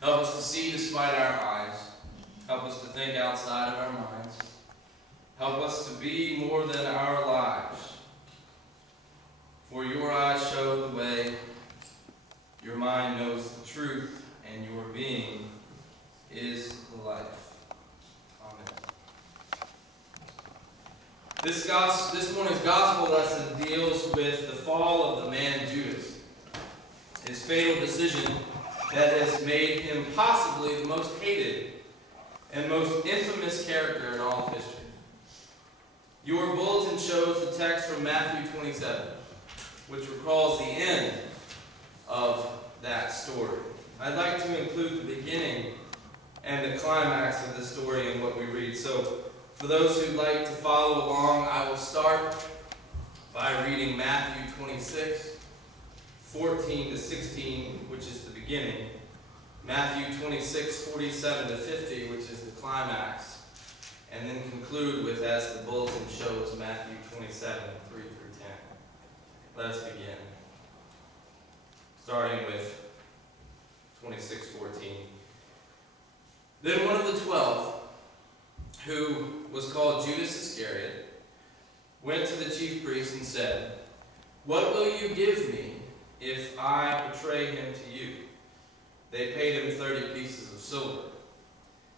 Help us to see despite our eyes. Help us to think outside of our minds. Help us to be more than our lives. For your eyes show the way, your mind knows the truth, and your being is the life. Amen. This morning's gospel lesson deals with the fall of the man Judas, his fatal decision that has made him possibly the most hated and most infamous character in all of history. Your bulletin shows the text from Matthew 27, which recalls the end of that story. I'd like to include the beginning and the climax of the story in what we read. So, for those who'd like to follow along, I will start by reading Matthew 26, 14 to 16, which is the beginning. Matthew 26, 47 to 50, which is the climax. And then conclude with, as the bulletin shows, Matthew 27, 3 through 10. Let's begin. Starting with 26:14. Then one of the 12, who was called Judas Iscariot, went to the chief priests and said, "What will you give me if I betray him to you?" They paid him 30 pieces of silver.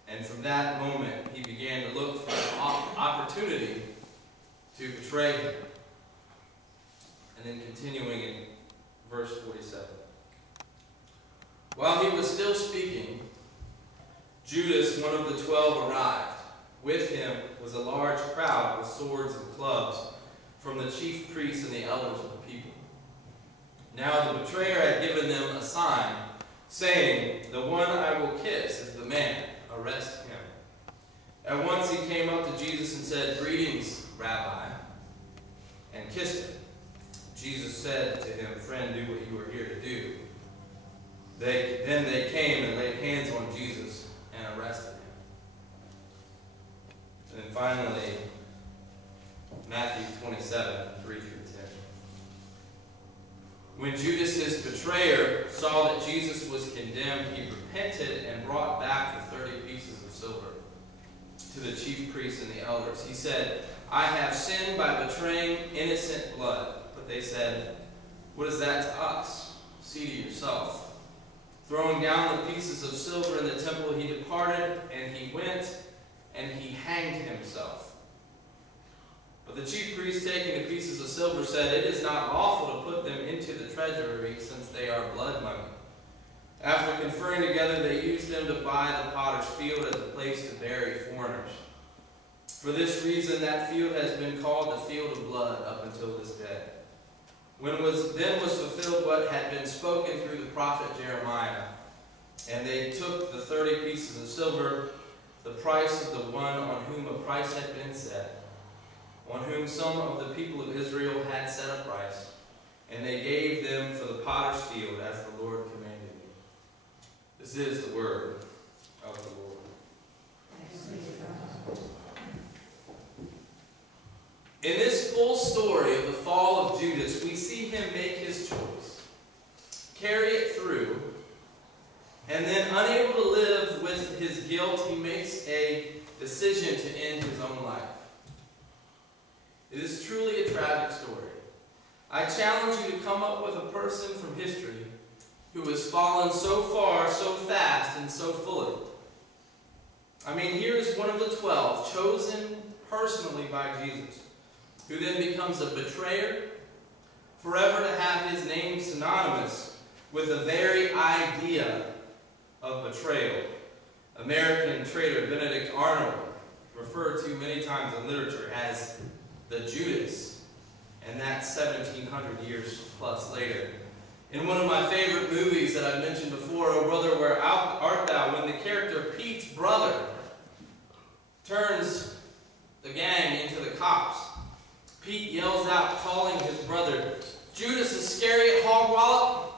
And from that moment, he began to look for an opportunity to betray him. And then continuing in verse 47. While he was still speaking, Judas, one of the 12, arrived. With him was a large crowd with swords and clubs from the chief priests and the elders of the people. Now the betrayer had given them a sign, saying, "The one I will kiss is the man. Arrest him." At once he came up to Jesus and said, "Greetings, Rabbi," and kissed him. Jesus said to him, "Friend, do what you are here to do." Then they came and laid hands on Jesus and arrested him. And then finally, Matthew 27, 3 through 10. When Judas, his betrayer, saw that Jesus was condemned, he repented and brought back the 30 pieces of silver to the chief priests and the elders. He said, "I have sinned by betraying innocent blood." But they said, "What is that to us? See to yourself." Throwing down the pieces of silver in the temple, he departed, and he went and he hanged himself. But the chief priests, taking the pieces of silver, said, "It is not lawful to put them into the treasury, since they are blood money." After conferring together, they used them to buy the potter's field as a place to bury foreigners. For this reason, that field has been called the field of blood up until this day. Then was fulfilled what had been spoken through the prophet Jeremiah. And they took the 30 pieces of silver, the price of the one on whom a price had been set, on whom some of the people of Israel had set a price, and they gave them for the potter's field, as the Lord commanded me. This is the word of the Lord. In this full story of the fall of Judas, we see him make his choice, carry it through, and then, unable to live with his guilt, he makes a decision to end his own life. It is truly a tragic story. I challenge you to come up with a person from history who has fallen so far, so fast, and so fully. I mean, here is one of the 12, chosen personally by Jesus, who then becomes a betrayer, forever to have his name synonymous with the very idea of betrayal. American traitor Benedict Arnold, referred to many times in literature as the Judas, and that's 1700 years plus later. In one of my favorite movies that I've mentioned before, "Oh Brother, Where Art Thou?" when the character Pete's brother turns the gang into the cops, Pete yells out, calling his brother, "Judas Iscariot Hogwallop."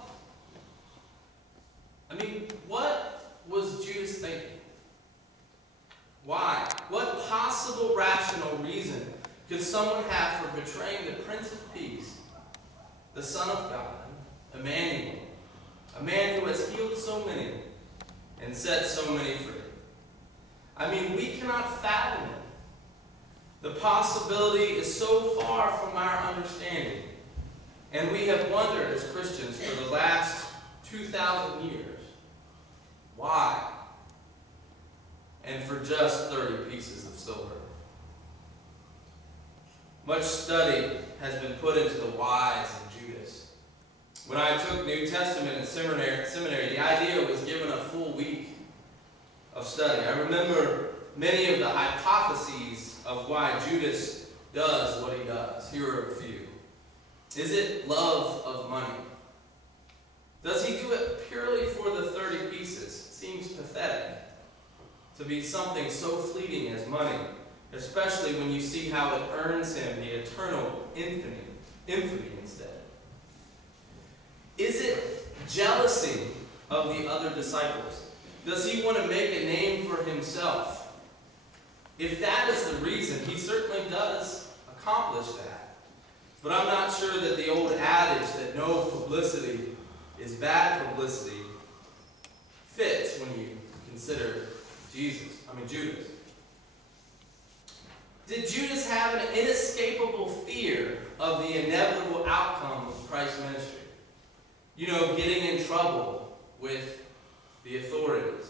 I mean, what was Judas thinking? Why? What possible rational reason could someone have for betraying the Prince of Peace, the Son of God, Emmanuel, a man who has healed so many and set so many free. I mean, we cannot fathom it. The possibility is so far from our understanding. And we have wondered as Christians for the last 2,000 years, why? And for just 30 pieces of silver. Much study has been put into the whys of Judas. When I took New Testament in seminary, the idea was given a full week of study. I remember many of the hypotheses of why Judas does what he does. Here are a few. Is it love of money? Does he do it purely for the 30 pieces? It seems pathetic to be something so fleeting as money, especially when you see how it earns him the eternal infamy instead. Is it jealousy of the other disciples? Does he want to make a name for himself? If that is the reason, he certainly does accomplish that. But I'm not sure that the old adage that no publicity is bad publicity fits when you consider Judas. Did Judas have an inescapable fear of the inevitable outcome of Christ's ministry? You know, getting in trouble with the authorities.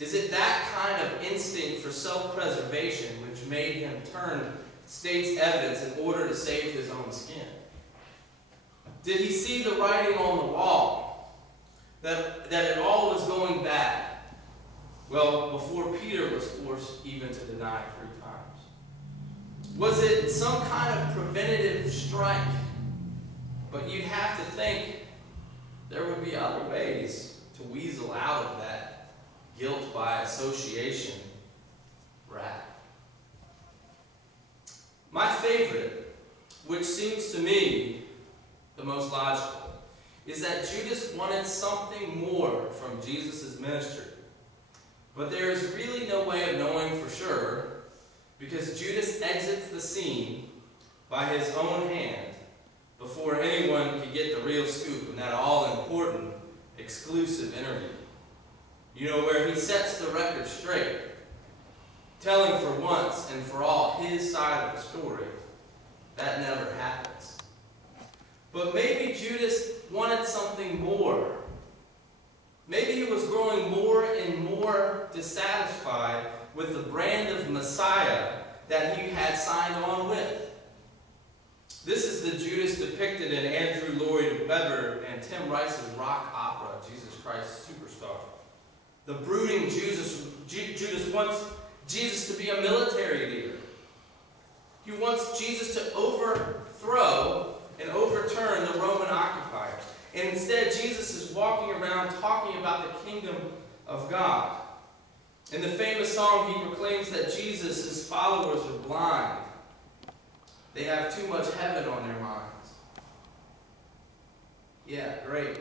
Is it that kind of instinct for self-preservation which made him turn state's evidence in order to save his own skin? Did he see the writing on the wall that it all was going bad? Well, before Peter was forced even to deny 3 times. Was it some kind of preventative strike? But you'd have to think there would be other ways to weasel out of that guilt by association rap. My favorite, which seems to me the most logical, is that Judas wanted something more from Jesus' ministry. But there is really no way of knowing for sure, because Judas exits the scene by his own hand before anyone could get the real scoop in that all-important, exclusive interview. You know, where he sets the record straight, telling for once and for all his side of the story. That never happens. But maybe Judas wanted something more. Maybe he was growing more and more dissatisfied with the brand of Messiah that he had signed on with. This is the Judas depicted in Andrew Lloyd Webber and Tim Rice's rock opera, Jesus Christ Superstar. The brooding Judas wants Jesus to be a military leader. He wants Jesus to overthrow and overturn the Roman occupiers. And instead, Jesus is walking around talking about the kingdom of God. In the famous song, he proclaims that Jesus' followers are blind. They have too much heaven on their minds. Yeah, great.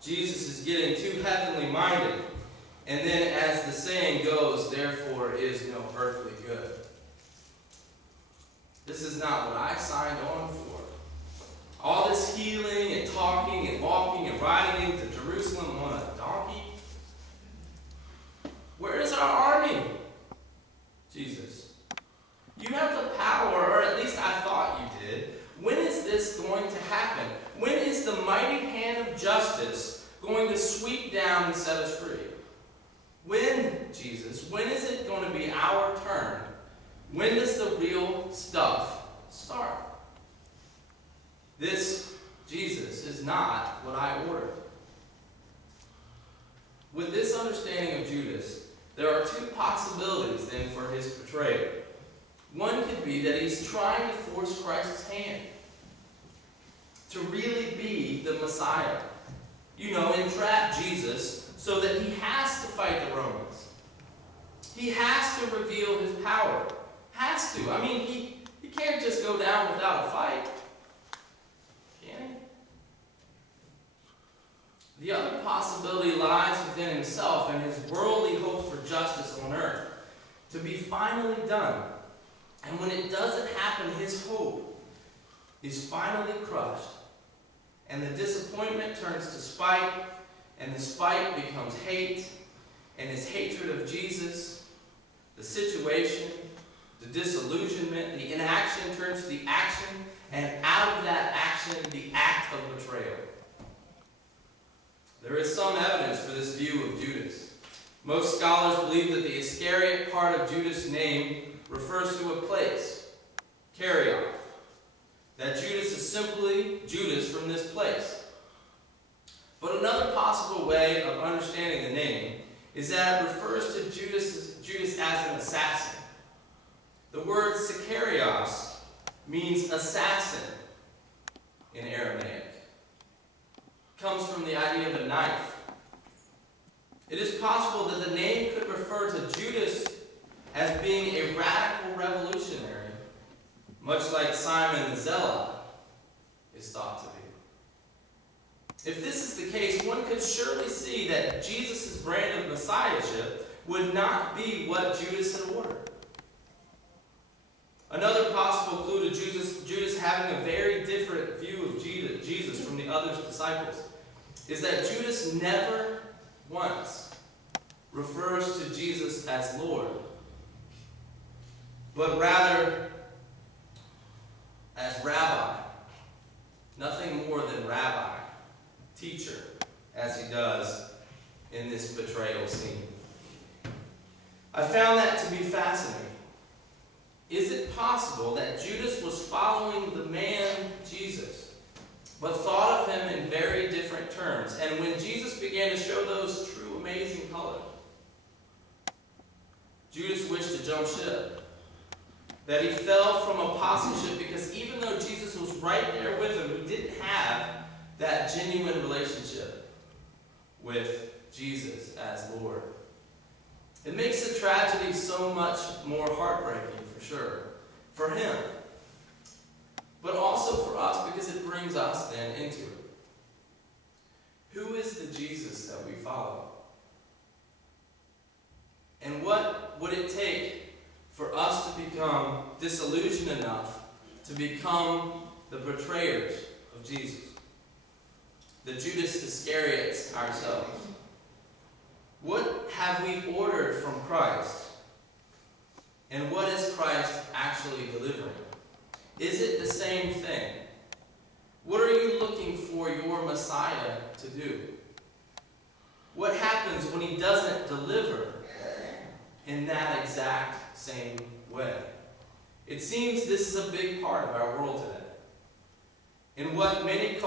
Jesus is getting too heavenly minded. And then, as the saying goes, therefore is no earthly good. This is not what I signed on for. All this healing and talking and walking and riding into Jerusalem on a donkey. Where is our army? Jesus. You have the power, or at least I thought you did. When is this going to happen? When is the mighty hand of justice going to sweep down and set us free? When, Jesus, when is it going to be our turn? When does the real stuff start? This, Jesus, is not what I ordered. With this understanding of Judas, there are 2 possibilities then for his betrayal. One could be that he's trying to force Christ's hand to really be the Messiah. You know, entrap Jesus so that he has to fight the Romans. He has to reveal his power. Has to. I mean, he can't just go down without a fight. Can he? The other possibility lies within himself and his worldly hope for justice on earth to be finally done. And when it doesn't happen, his hope is finally crushed. And the disappointment turns to spite, and the spite becomes hate, and his hatred of Jesus, the situation, the disillusionment, the inaction turns to the action, and out of that action, the act of betrayal. There is some evidence for this view of Judas. Most scholars believe that the Iscariot part of Judas' name refers to a place, Kerioth, that Judas is simply Judas from this place. But another possible way of understanding the name is that it refers to Judas as an assassin. The word Sicarios means assassin in Aramaic. It comes from the idea of a knife. It is possible that the name could refer to Judas as being a radical revolutionary, much like Simon the Zealot is thought to be. If this is the case, one could surely see that Jesus' brand of messiahship would not be what Judas had ordered. Another possible clue to Judas having a very different view of Jesus from the other disciples is that Judas never once refers to Jesus as Lord, but rather as Rabbi. Nothing more than Rabbi, teacher, as he does in this betrayal scene. I found that to be fascinating. Is it possible that Judas was following the man Jesus, but thought of him in very different terms? And when Jesus began to show those true amazing colors, Judas wished to jump ship. That he fell from apostleship because even though Jesus was right there with him, he didn't have that genuine relationship with Jesus as Lord. It makes the tragedy so much more heartbreaking, for sure, for him, but also for us because it brings us then into it. Who is the Jesus that we follow? And what would it take for us to become disillusioned enough to become the betrayers of Jesus? The Judas Iscariots ourselves. What have we ordered from Christ? And what is Christ actually delivering? Is it the same thing? What are you looking for your Messiah to do? What happens when he doesn't deliver in that exact same way? It seems this is a big part of our world today. In what many call